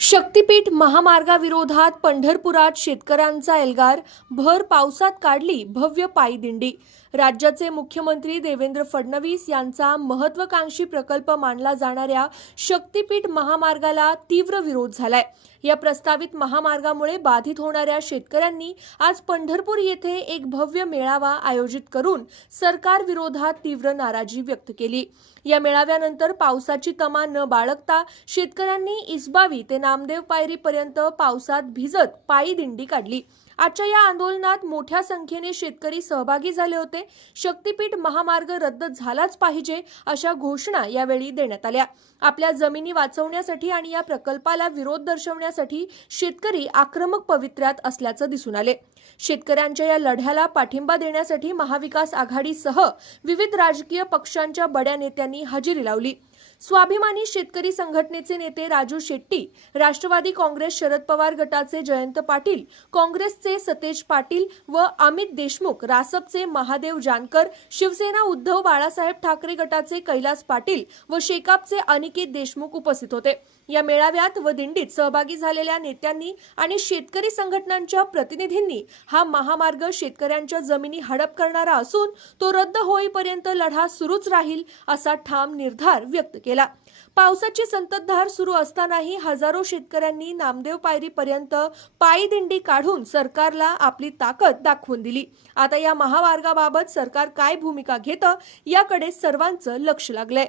शक्तीपीठ महामार्गाविरोधात पंढरपुरात शेतकऱ्यांचा एल्गार, भर पावसात काढली भव्य पायी दिंडी। राज्याचे मुख्यमंत्री देवेंद्र फडणवीस यांचा महत्त्वाकांक्षी प्रकल्प मानला जाणाऱ्या शक्तीपीठ महामार्गाला तीव्र विरोध झालाय। या प्रस्तावित महामार्गामुळे बाधित होणाऱ्या शेतकऱ्यांनी आज पंढरपूर येथे एक भव्य मेळावा आयोजित करून सरकार विरोधात तीव्र नाराजी व्यक्त केली। या मेळाव्यानंतर पावसाची तमा न बाळगता शेतकऱ्यांनी इसबावी ते नामदेव पायरीपर्यंत पावसात भिजत पायी दिंडी काढली। आजच्या या आंदोलनात मोठ्या संख्येने शेतकरी सहभागी झाले होते। शक्तीपीठ महामार्ग रद्द झालाच पाहिजे अशा घोषणा यावेळी देण्यात आल्या। आपल्या जमिनी वाचवण्यासाठी आणि या प्रकल्पाला विरोध दर्शवण्यासाठी शेतकरी आक्रमक पवित्र्यात असल्याचं दिसून आले। शेतकऱ्यांच्या या लढ्याला पाठिंबा देण्यासाठी महाविकास आघाडीसह विविध राजकीय पक्षांच्या बड्या नेत्यांनी हजेरी लावली। स्वाभिमानी शेतकरी संघटनेचे नेते राजू शेट्टी, राष्ट्रवादी काँग्रेस शरद पवार गटाचे जयंत पाटील, काँग्रेसचे सतेज पाटील व अमित देशमुख, रासपचे महादेव जानकर, शिवसेना उद्धव बाळासाहेब ठाकरे गटाचे कैलास पाटील व शेकापचे अनिकेत देशमुख उपस्थित होते। या मेळाव्यात व दिंडीत सहभागी झालेल्या नेत्यांनी आणि शेतकरी संघटनांच्या प्रतिनिधींनी हा महामार्ग शेतकऱ्यांच्या जमिनी हडप करणारा असून तो रद्द होईपर्यंत लढा सुरूच राहील असा ठाम निर्धार व्यक्त केला। पावसाची संततधार सुरू असतानाही हजारो शेतकऱ्यांनी नामदेव पायरीपर्यंत पायी दिंडी काढून सरकारला आपली ताकद दाखवून दिली। आता या महामार्गाबाबत सरकार काय भूमिका घेतं याकडे सर्वांचं लक्ष लागलंय।